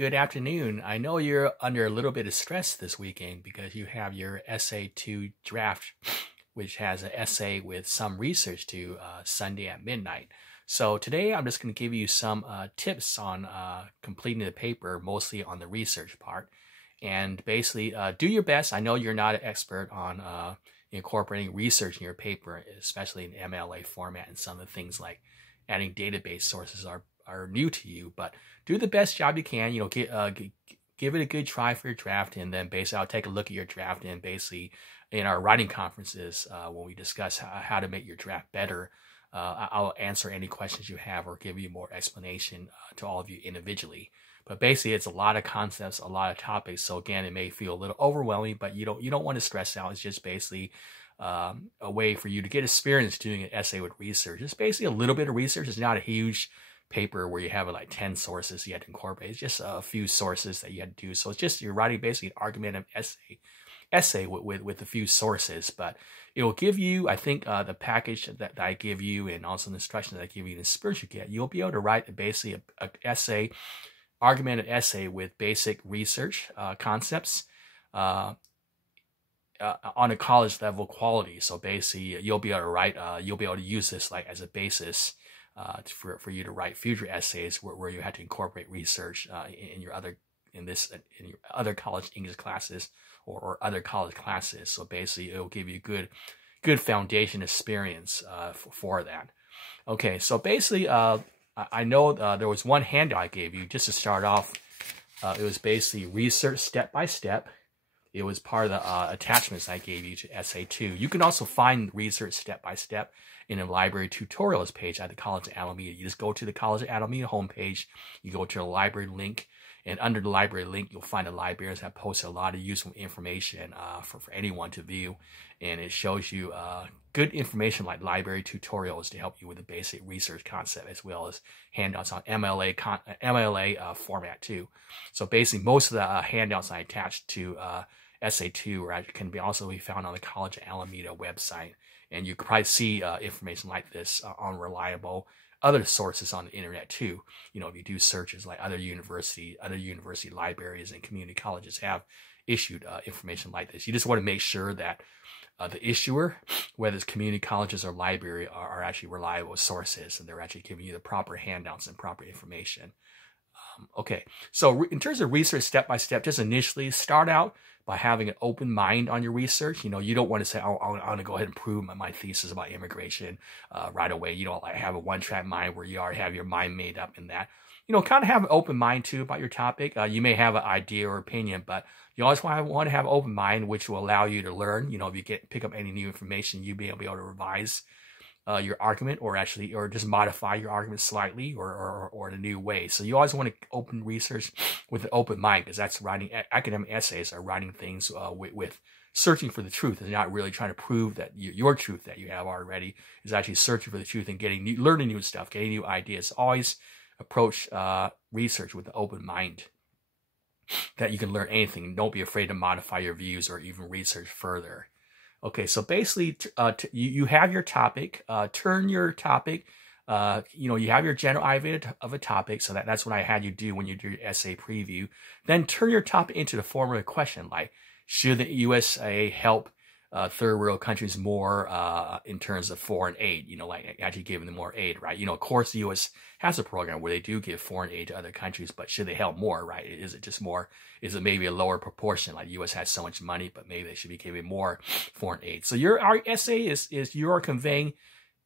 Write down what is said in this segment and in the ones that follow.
good afternoon. I know you're under a little bit of stress this weekend because you have your essay 2 draft, which has an essay with some research due Sunday at midnight. So today I'm just going to give you some tips on completing the paper, mostly on the research part. And basically, do your best. I know you're not an expert on incorporating research in your paper, especially in MLA format, and some of the things like adding database sources are new to you, but do the best job you can. Give it a good try for your draft, and then basically I'll take a look at your draft, and basically in our writing conferences, when we discuss how to make your draft better, I'll answer any questions you have or give you more explanation to all of you individually. But basically, it's a lot of concepts, a lot of topics. So again, it may feel a little overwhelming, but you don't want to stress out. It's just basically a way for you to get experience doing an essay with research. It's basically a little bit of research. It's not a huge paper where you have like 10 sources you had to incorporate. It's just a few sources that you had to do. So it's just you're writing basically an argumentative essay with a few sources, but it will give you, I think, the package that I give you, and also the instructions that I give you, the experience you get. You'll be able to write basically an essay, argumentative essay with basic research concepts on a college level quality. So basically, you'll be able to write. You'll be able to use this like as a basis for you to write future essays where you have to incorporate research in your other college English classes or other college classes. So basically, it'll give you good foundation experience for that. Okay, so basically, I know there was one handout I gave you just to start off. It was basically research step by step. It was part of the attachments I gave you to Essay 2. You can also find research step by step in a library tutorials page at the College of Alameda. You just go to the College of Alameda homepage, you go to the library link, and under the library link, you'll find the librarians that post a lot of useful information for anyone to view. And it shows you good information like library tutorials to help you with the basic research concept, as well as handouts on MLA format too. So basically, most of the handouts I attached to Essay 2 can also be found on the College of Alameda website. And you can probably see information like this on reliable other sources on the internet too. If you do searches, like other university libraries and community colleges have issued information like this. You just want to make sure that the issuer, whether it's community colleges or library, are actually reliable sources, and they're actually giving you the proper handouts and proper information. Okay, so in terms of research step by step, just initially start out by having an open mind on your research. You don't want to say, oh, I want to go ahead and prove my thesis about immigration right away. You don't like have a one-track mind where you already have your mind made up in that. Kind of have an open mind too about your topic. You may have an idea or opinion, but you always want to have an open mind, which will allow you to learn. If you pick up any new information, you'll be able to revise your argument, or just modify your argument slightly or in a new way. So you always want to open research with an open mind, because that's writing academic essays are writing things with searching for the truth. It's not really trying to prove that your truth that you have already is actually searching for the truth and learning new stuff, getting new ideas. Always approach research with an open mind, that you can learn anything. Don't be afraid to modify your views or even research further. Okay, so basically, you have your topic. Turn your topic. You have your general idea of a topic. So that's what I had you do when you do your essay preview. Then turn your topic into the form of a question, like, should the USA help third world countries more in terms of foreign aid? Like actually giving them more aid, right? Of course, the U.S. has a program where they do give foreign aid to other countries, but should they help more, right? Is it just more? Is it maybe a lower proportion? Like the U.S. has so much money, but maybe they should be giving more foreign aid. So our essay is you're conveying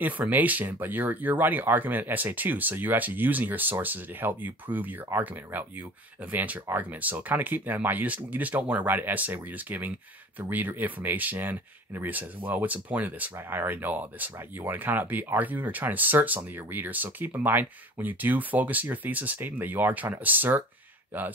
information, but you're writing an argument essay too. So you're actually using your sources to help you prove your argument, or help you advance your argument. So kind of keep that in mind. You just don't want to write an essay where you're just giving the reader information, and the reader says, well, what's the point of this, right? I already know all this, right? You want to kind of be arguing or trying to assert something to your readers. So keep in mind, when you do focus your thesis statement, that you are trying to assert.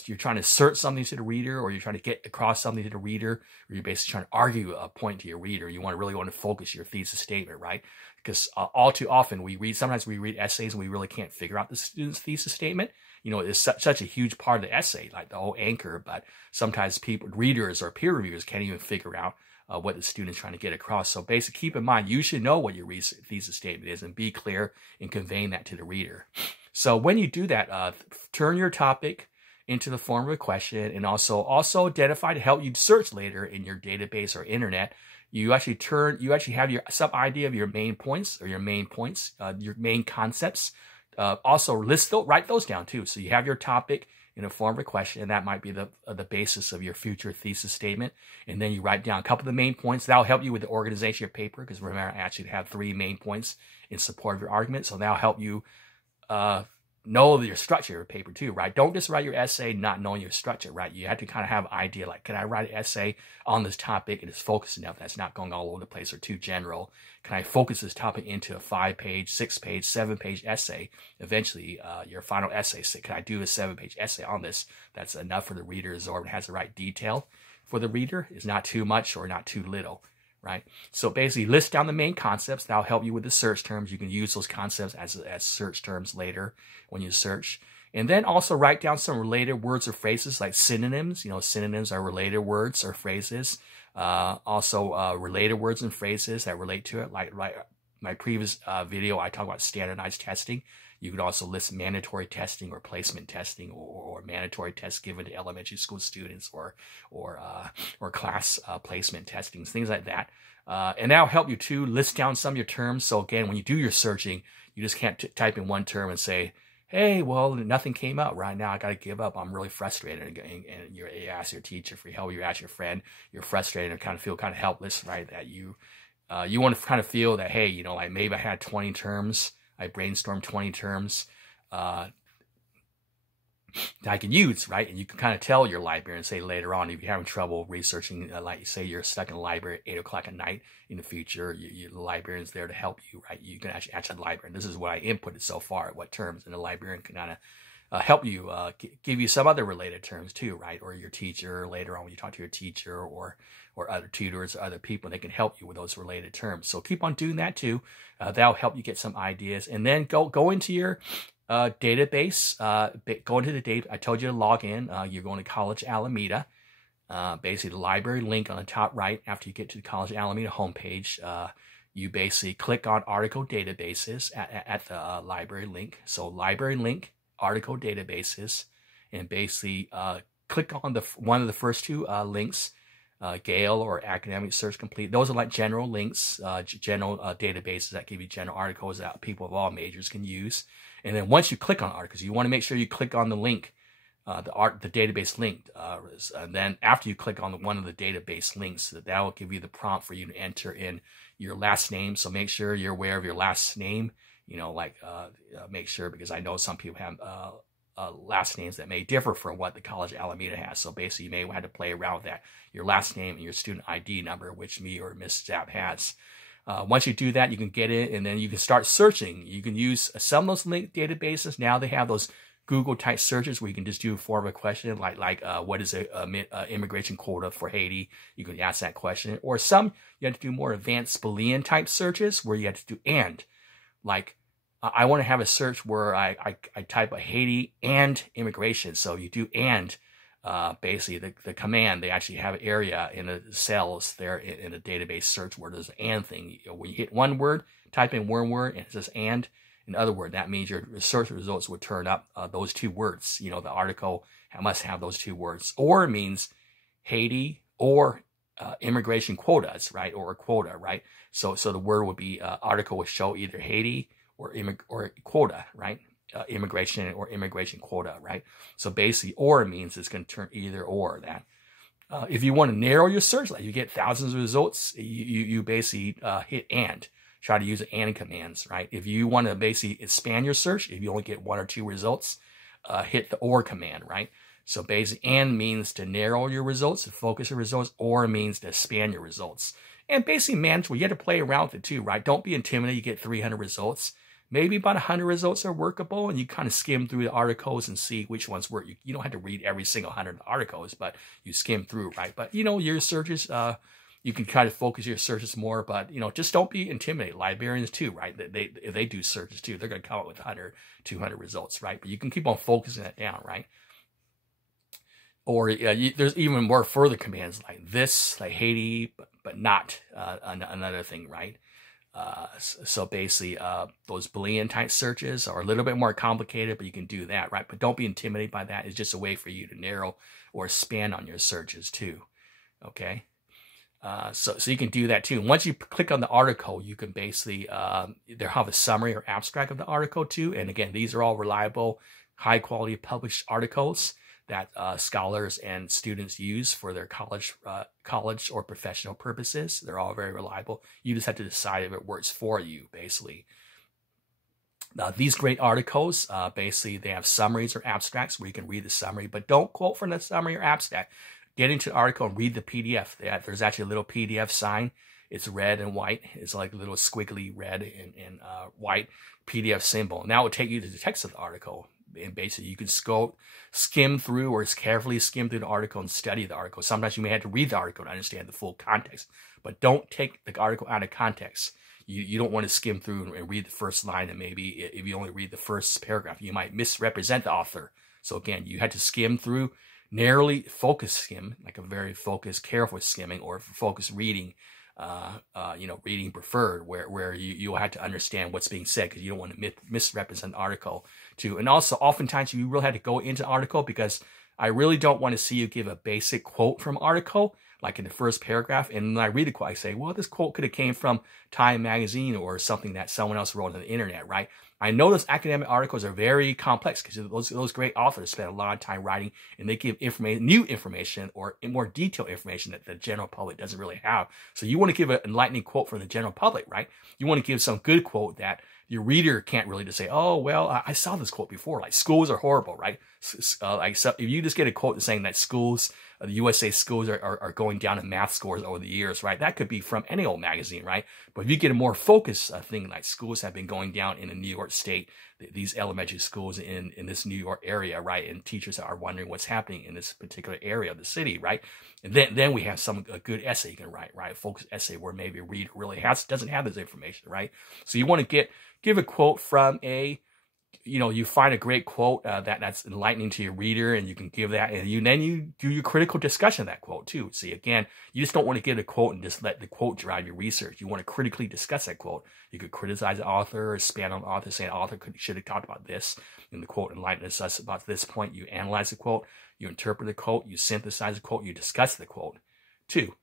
You're trying to assert something to the reader, or you're trying to get across something to the reader, or you're basically trying to argue a point to your reader. You really want to focus your thesis statement, right? Because all too often sometimes we read essays and we really can't figure out the student's thesis statement. It's such a huge part of the essay, like the whole anchor, but sometimes readers or peer reviewers can't even figure out what the student's trying to get across. So basically, keep in mind, you should know what your thesis statement is and be clear in conveying that to the reader. So when you do that, turn your topic into the form of a question, and also identify to help you search later in your database or internet. You actually have some idea of your main points your main concepts. Also write those down too. So you have your topic in a form of a question, and that might be the basis of your future thesis statement. And then you write down a couple of the main points. That'll help you with the organization of your paper, because remember, I actually have 3 main points in support of your argument. So that'll help you know your structure of your paper too, right? Don't just write your essay not knowing your structure, right? You have to kind of have an idea, like, can I write an essay on this topic and it's focused enough that's not going all over the place or too general? Can I focus this topic into a 5-page, 6-page, 7-page essay? Eventually, your final essay, can I do a 7-page essay on this that's enough for the readers, or it has the right detail for the reader? Is not too much or not too little, right? So basically list down the main concepts. That'll help you with the search terms. You can use those concepts as search terms later when you search. And then also write down some related words or phrases like synonyms. Synonyms are related words or phrases. Also related words and phrases that relate to it. Like my previous video, I talked about standardized testing. You could also list mandatory testing or placement testing, or mandatory tests given to elementary school students, or class placement testing, things like that. And that'll help you to list down some of your terms. So again, when you do your searching, you just can't type in one term and say, hey, well, nothing came out right now. I got to give up. I'm really frustrated. And you ask your teacher for help. You ask your friend. You're frustrated and kind of feel kind of helpless, right? That you want to kind of feel that, hey, like maybe I had 20 terms. I brainstormed 20 terms that I can use, right? And you can kind of tell your librarian, say later on, if you're having trouble researching, like say you're stuck in the library at 8 o'clock at night in the future, the librarian's there to help you, right? You can actually ask the librarian, this is what I inputted so far, what terms, and the librarian can kind of help you, give you some other related terms too, right? Or your teacher later on when you talk to your teacher, or other tutors, or other people, they can help you with those related terms. So keep on doing that too. That'll help you get some ideas. And then go into your database. Go into the data. I told you to log in. You're going to College Alameda. Basically, the library link on the top right after you get to the College Alameda homepage. You basically click on article databases at the library link. So library link, article databases, and basically click on one of the first 2 links. Gale or Academic Search Complete. Those are like general links, general databases that give you general articles that people of all majors can use. And then once you click on articles, you want to make sure you click on the link, the database link. And then after you click on one of the database links, that will give you the prompt for you to enter in your last name. So make sure you're aware of your last name. Make sure, because I know some people have last names that may differ from what the College Alameda has. So basically, you may have to play around with that. Your last name and your student ID number, which me or Miss Zapp has. Once you do that, you can get it, and then you can start searching. You can use some of those linked databases. Now they have those Google type searches where you can just do a form of a question like what is a immigration quota for Haiti? You can ask that question. Or some you have to do more advanced Boolean type searches where you have to do and. Like I want to have a search where I type a Haiti and immigration. So you do and. Basically the command, they actually have an area in the cells there in the database search where there's an and thing. When you hit one word, type in one word, and it says and, in other words, that means your search results would turn up those 2 words. The article must have those 2 words. Or means Haiti or immigration quotas, right? Or a quota, right? So the word would be article would show either Haiti or quota, right? Immigration or immigration quota, right? So basically, or means it's going to turn either or that. If you want to narrow your search, like you get thousands of results, you basically hit and. Try to use the and commands, right? If you want to basically expand your search, if you only get 1 or 2 results, hit the or command, right? So basically, and means to narrow your results, to focus your results, or means to expand your results. And basically, mandatory, you have to play around with it too, right? Don't be intimidated. You get 300 results. Maybe about 100 results are workable, and you kind of skim through the articles and see which ones work. You don't have to read every single 100 articles, but you skim through, right? But, your searches, you can kind of focus your searches more, but, just don't be intimidated. Librarians too, right? If they do searches too, they're going to come up with 100, 200 results, right? But you can keep on focusing it down, right? Or there's even more further commands like this, like Haiti, but not another thing, right? So basically, those Boolean type searches are a little bit more complicated, but you can do that, right? But don't be intimidated by that. It's just a way for you to narrow or expand on your searches too. Okay. So you can do that too. Once you click on the article, you can basically either have a summary or abstract of the article too. And again, these are all reliable, high quality published articles that scholars and students use for their college or professional purposes. They're all very reliable. You just have to decide if it works for you, basically. These great articles, basically, they have summaries or abstracts where you can read the summary, but don't quote from the summary or abstract. Get into the article and read the PDF. There's actually a little PDF sign. It's red and white. It's like a little squiggly red and white PDF symbol. Now it will take you to the text of the article. And basically, you can skim through or carefully skim through the article and study the article. Sometimes you may have to read the article to understand the full context. But don't take the article out of context. You don't want to skim through and read the first line, and maybe if you only read the first paragraph, you might misrepresent the author. So again, you had to skim through, narrowly focus skim, like a very focused, careful skimming, or focused reading, reading preferred, where you'll have to understand what's being said because you don't want to misrepresent the article too. And also, oftentimes you really have to go into the article because I really don't want to see you give a basic quote from article, like in the first paragraph, and when I read the quote, I say, well, this quote could have came from Time magazine or something that someone else wrote on the internet, right? I know those academic articles are very complex because those great authors spend a lot of time writing, and they give new information or more detailed information that the general public doesn't really have. So you want to give an enlightening quote from the general public, right? You want to give some good quote that your reader can't really just say, oh, well, I saw this quote before, like schools are horrible, right? So if you just get a quote saying that schools, the USA schools are going down in math scores over the years, right? That could be from any old magazine, right? But if you get a more focused thing, like schools have been going down in the New York State, these elementary schools in this New York area, right? And teachers are wondering what's happening in this particular area of the city, right? And then we have a good essay you can write, right? A focused essay where maybe a reader really doesn't have this information, right? So you want to give a quote from you find a great quote that's enlightening to your reader, and you can give that, and then you do your critical discussion of that quote too. See, again, you just don't want to give a quote and just let the quote drive your research. You want to critically discuss that quote. You could criticize the author or expand on the author, saying the author should have talked about this, and the quote enlightens us about this point. You analyze the quote, you interpret the quote, you synthesize the quote, you discuss the quote too.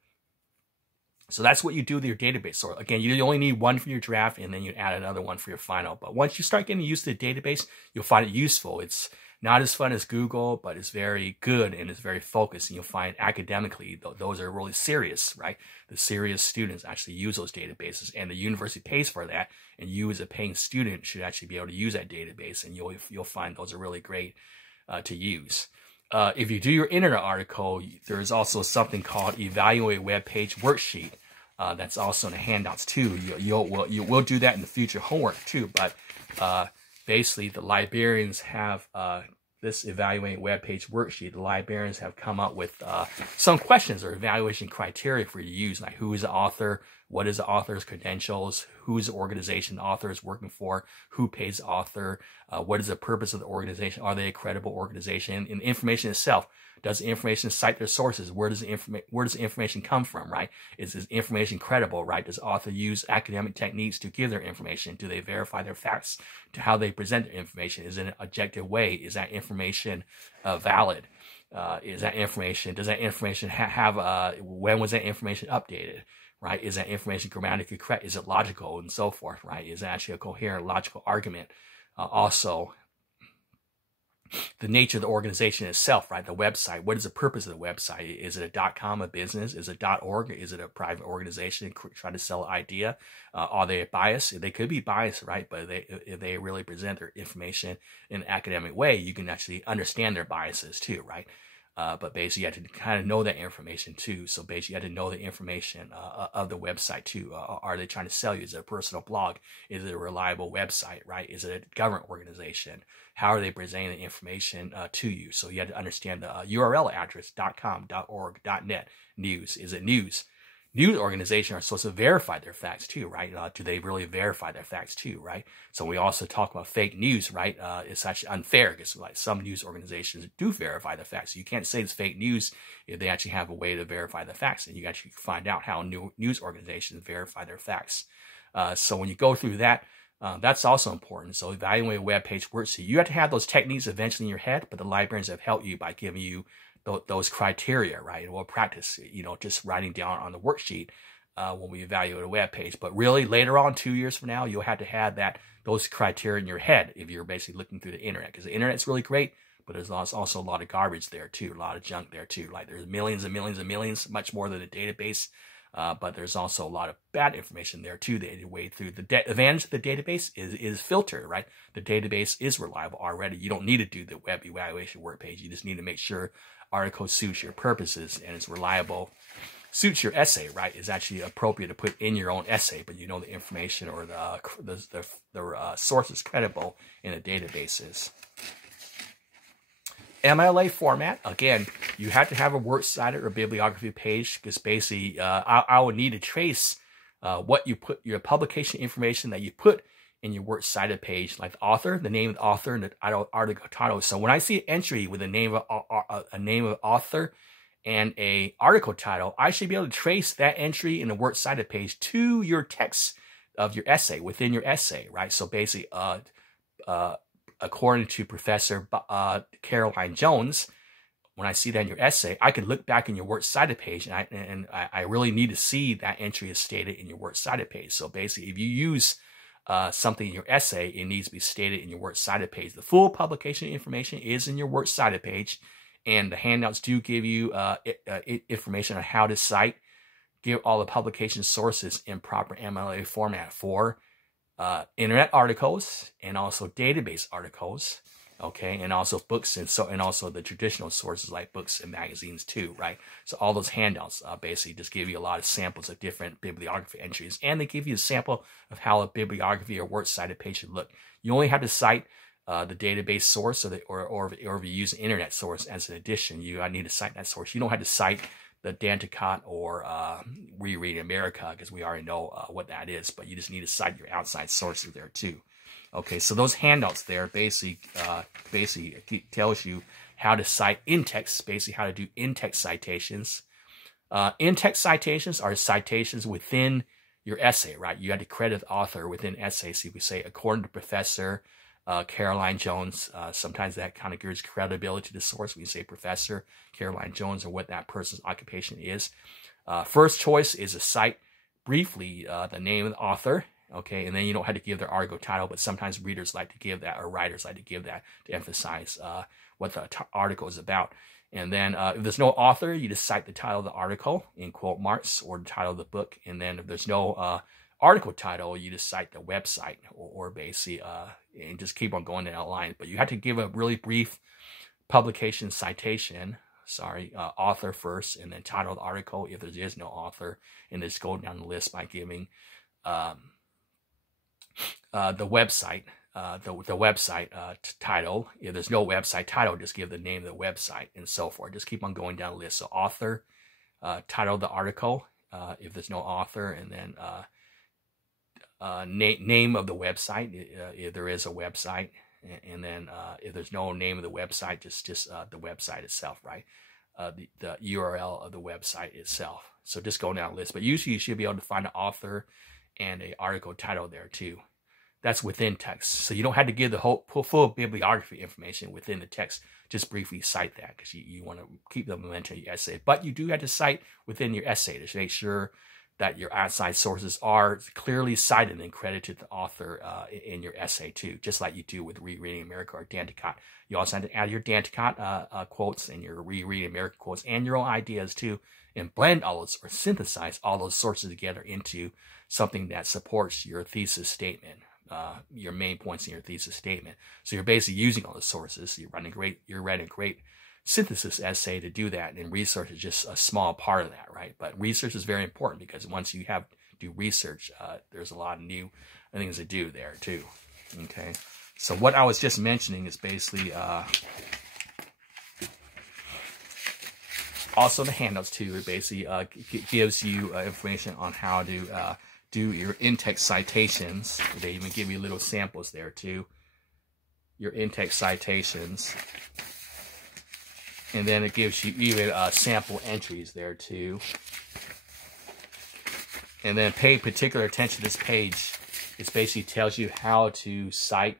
So that's what you do with your database. So again, you only need one for your draft, and then you add another one for your final. But once you start getting used to the database, you'll find it useful. It's not as fun as Google, but it's very good and it's very focused. And you'll find academically, those are really serious, right? The serious students actually use those databases, and the university pays for that. And you as a paying student should actually be able to use that database, and you'll find those are really great to use. If you do your internet article, there's also something called Evaluate Web Page Worksheet. That's also in the handouts too. You will do that in the future homework too. But basically, the librarians have this Evaluate Web Page Worksheet. The librarians have come up with some questions or evaluation criteria for you to use, like who is the author, what is the author's credentials, who's the organization the author is working for, who pays the author, what is the purpose of the organization, are they a credible organization, and the information itself. Does the information cite their sources? Where does the information come from, right? Is this information credible, right? Does the author use academic techniques to give their information? Do they verify their facts to how they present their information? Is it an objective way? Is that information valid? Does that information have, when was that information updated? Right? Is that information grammatically correct? Is it logical, and so forth, right? Is it actually a coherent logical argument? Also, the nature of the organization itself, right? The website. What is the purpose of the website? Is it a .com, a business? Is it .org? Is it a private organization trying to sell an idea? Are they biased? They could be biased, right? But if they really present their information in an academic way, you can actually understand their biases too, right? But basically, you have to kind of know that information too. So basically, you have to know the information of the website too. Are they trying to sell you? Is it a personal blog? Is it a reliable website, right? Is it a government organization? How are they presenting the information to you? So you have to understand the URL address, .com, .org, .net, news. Is it news? News organizations are supposed to verify their facts too, right? Do they really verify their facts too, right? So we also talk about fake news, right? It's actually unfair because like some news organizations do verify the facts. So you can't say it's fake news if they actually have a way to verify the facts, and you actually find out how news organizations verify their facts. So when you go through that, that's also important. So evaluating a web page worksheet, you have to have those techniques eventually in your head, but the librarians have helped you by giving you those criteria, right? We'll practice, just writing down on the worksheet when we evaluate a web page. But really, later on, 2 years from now, you'll have to have those criteria in your head if you're basically looking through the internet, because the internet's really great, but there's also a lot of garbage there too, a lot of junk there too. Like there's millions and millions and millions, much more than a database. But there's also a lot of bad information there too that you wade through. The advantage of the database is filtered, right? The database is reliable already. You don't need to do the web evaluation work page. You just need to make sure article suits your purposes and it's reliable, suits your essay, right? Is actually appropriate to put in your own essay, but you know the information or the source is credible in the databases. MLA format, again, you have to have a works cited or bibliography page, because basically I would need to trace what you put, your publication information that you put in your works cited page, like the author, the name of the author, and the article title. So when I see an entry with a name of author and a article title, I should be able to trace that entry in the works cited page to your text of your essay, within your essay, right? So basically, according to Professor Caroline Jones, when I see that in your essay, I can look back in your works cited page, and I really need to see that entry is stated in your works cited page. So basically, if you use something in your essay, it needs to be stated in your works cited page. The full publication information is in your works cited page, and the handouts do give you information on how to cite, give all the publication sources in proper MLA format for internet articles and also database articles, okay, and also books, and also the traditional sources like books and magazines too, right? So all those handouts basically just give you a lot of samples of different bibliography entries, and they give you a sample of how a bibliography or works cited page should look. You only have to cite the database source, or if you use an internet source as an addition, I need to cite that source. You don't have to cite the Danticott or Reread America, because we already know what that is, but you just need to cite your outside sources there too. Okay, so those handouts there basically tells you how to cite in-text, basically how to do in-text citations. In-text citations are citations within your essay, right? You have to credit the author within essay. So we say, according to Professor Caroline Jones, sometimes that kind of gives credibility to the source. We say Professor Caroline Jones, or what that person's occupation is. First choice is to cite briefly the name of the author, okay, and then you don't have to give their article title, but sometimes readers like to give that, or writers like to give that to emphasize what the article is about. And then if there's no author, you just cite the title of the article in quote marks, or the title of the book. And then if there's no article title, you just cite the website, or basically, and just keep on going down that line. But you have to give a really brief publication citation, author first, and then title of the article if there is no author, and just go down the list by giving the website, title. If there's no website title, just give the name of the website, and so forth. Just keep on going down the list. So author, title of the article, if there's no author, and then name of the website, if there is a website, and then if there's no name of the website, just the website itself, right? The URL of the website itself. So just go down the list, but usually you should be able to find an author and an article title there too. That's within text, so you don't have to give the whole full bibliography information within the text. Just briefly cite that, because you want to keep the momentum of your essay, but you do have to cite within your essay to make sure that your outside sources are clearly cited and credited to the author in your essay too, just like you do with Rereading America or Danticott. You also have to add your Danticott quotes and your Rereading America quotes and your own ideas too, and blend all those, or synthesize all those sources together into something that supports your thesis statement, your main points in your thesis statement. So you're basically using all the sources. You're writing a great synthesis essay to do that, and research is just a small part of that, right? But research is very important, because once you do research, there's a lot of new things to do there too. Okay, so what I was just mentioning is basically also the handouts too. It basically gives you information on how to do your in-text citations. They even give you little samples there too. Your in-text citations. And then it gives you even sample entries there too. And then pay particular attention to this page. It basically tells you how to cite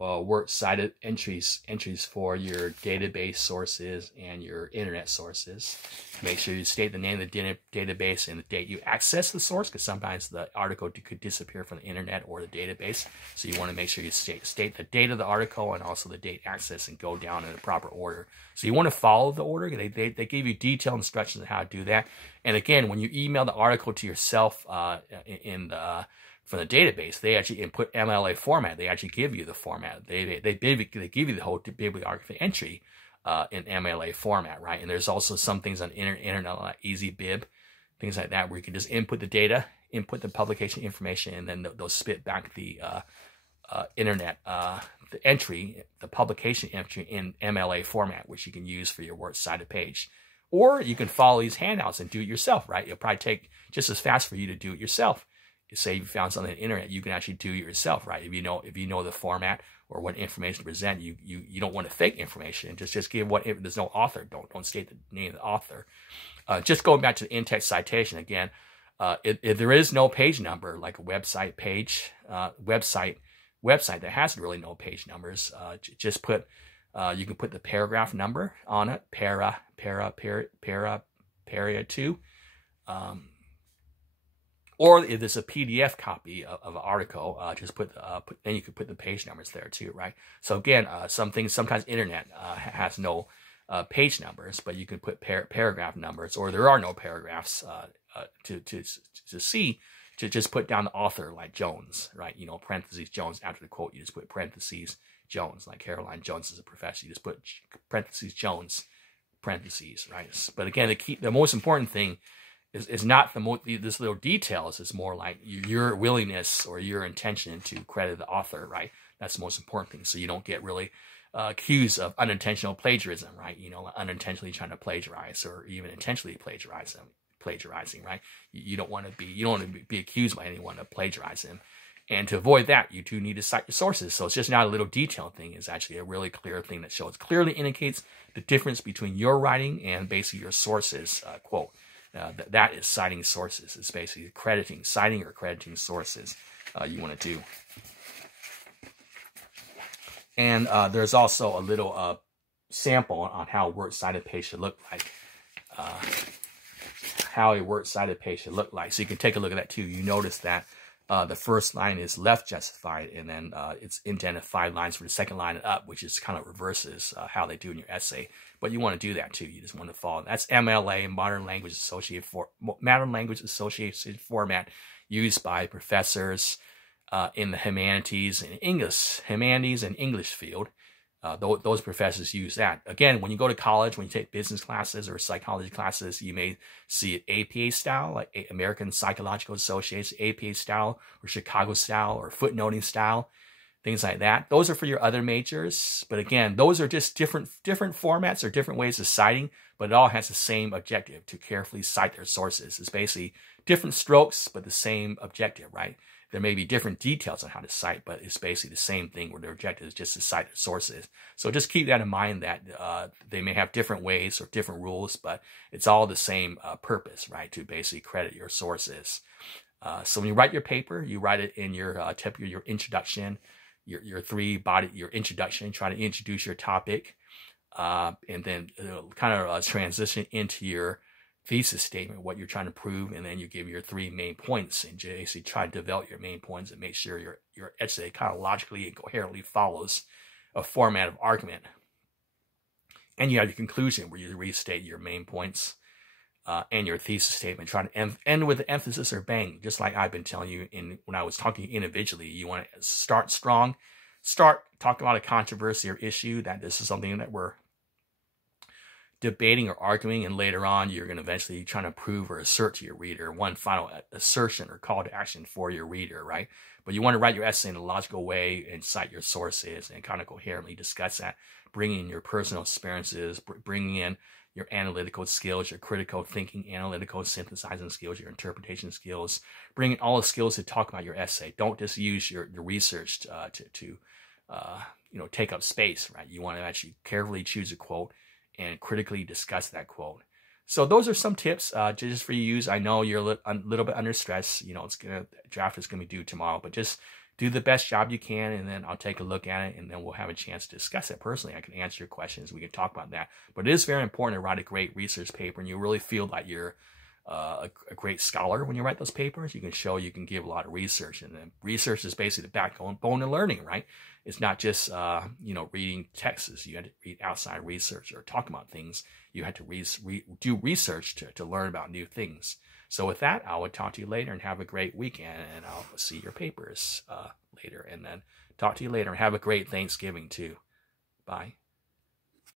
works cited entries for your database sources and your internet sources. Make sure you state the name of the database and the date you access the source, because sometimes the article could disappear from the internet or the database. So you want to make sure you state the date of the article and also the date access and go down in the proper order. So you want to follow the order. They give you detailed instructions on how to do that. And again, when you email the article to yourself from the database, they actually input MLA format. They actually give you the format. They give you the whole bibliography entry in MLA format, right? And there's also some things on internet like EasyBib, things like that, where you can just input the data, input the publication information, and then they'll spit back the internet the entry, the publication entry in MLA format, which you can use for your works cited page. Or you can follow these handouts and do it yourself, right? It'll probably take just as fast for you to do it yourself. Say you found something on the internet, you can actually do it yourself, right? If you know the format or what information to present, you don't want to fake information. Just give what if there's no author. Don't state the name of the author. Just going back to the in-text citation again, if there is no page number, like a website page, website that has really no page numbers, just put you can put the paragraph number on it, para 2. Or if it's a PDF copy of an article, just then you can put the page numbers there too, right? So again, sometimes internet has no page numbers, but you can put paragraph numbers, or there are no paragraphs to see. To just put down the author, like Jones, right? You know, parentheses Jones after the quote. You just put parentheses Jones, like Caroline Jones is a professor. You just put parentheses Jones, parentheses, right? But again, the most important thing is not this little details. It's more like your willingness or your intention to credit the author, right? That's the most important thing. So you don't get really accused of unintentional plagiarism, right? You know, unintentionally trying to plagiarize or even intentionally plagiarizing, right? You don't want to be accused by anyone of plagiarizing. And to avoid that, you do need to cite your sources. So it's just not a little detailed thing. It's actually a really clear thing that clearly indicates the difference between your writing and basically your sources quote. That is citing sources. It's basically citing or crediting sources you want to do. And there's also a little sample on how a works cited page should look like. How a works cited page should look like. So you can take a look at that too. You notice that the first line is left justified, and then it's indented 5 lines for the second line and up, which is kind of reverses how they do in your essay. But you want to do that too. You just want to follow. That's MLA, Modern Language Association format, used by professors in the humanities and English field. Those professors use that. Again, when you go to college, when you take business classes or psychology classes, you may see it APA style, like American Psychological Association, APA style, or Chicago style, or footnoting style, things like that. Those are for your other majors. But again, those are just different formats or different ways of citing, but it all has the same objective, to carefully cite their sources. It's basically different strokes, but the same objective, right? There may be different details on how to cite, but it's basically the same thing, where their objective is just to cite their sources. So just keep that in mind, that they may have different ways or different rules, but it's all the same purpose, right? To basically credit your sources. So when you write your paper, you write it in your introduction, your introduction, try to introduce your topic, and then kind of transition into your thesis statement, what you're trying to prove, and then you give your 3 main points, and basically try to develop your main points and make sure your essay kind of logically and coherently follows a format of argument. And you have your conclusion, where you restate your main points and your thesis statement. Try to end with an emphasis or bang, just like I've been telling you when I was talking individually. You want to start strong, start talking about a controversy or issue, that this is something that we're debating or arguing, and later on you're going to eventually try to prove or assert to your reader, one final assertion or call to action for your reader, right? But you want to write your essay in a logical way and cite your sources and kind of coherently discuss that, bringing in your personal experiences, bringing in your analytical skills, your critical thinking, analytical synthesizing skills, your interpretation skills, bringing all the skills to talk about your essay. Don't just use your research to take up space, right? You want to actually carefully choose a quote and critically discuss that quote. So those are some tips just for you to use. I know you're a little bit under stress. Draft is gonna be due tomorrow, but just do the best job you can, and then I'll take a look at it, and then we'll have a chance to discuss it personally. I can answer your questions. We can talk about that. But it is very important to write a great research paper, and you really feel like you're a great scholar when you write those papers. You can show you can give a lot of research, and then research is basically the backbone of learning, right? It's not just reading texts. You have to read outside research or talk about things. You have to do research to learn about new things. So with that, I will talk to you later, and have a great weekend, and I'll see your papers later, and then talk to you later, and have a great Thanksgiving too. Bye.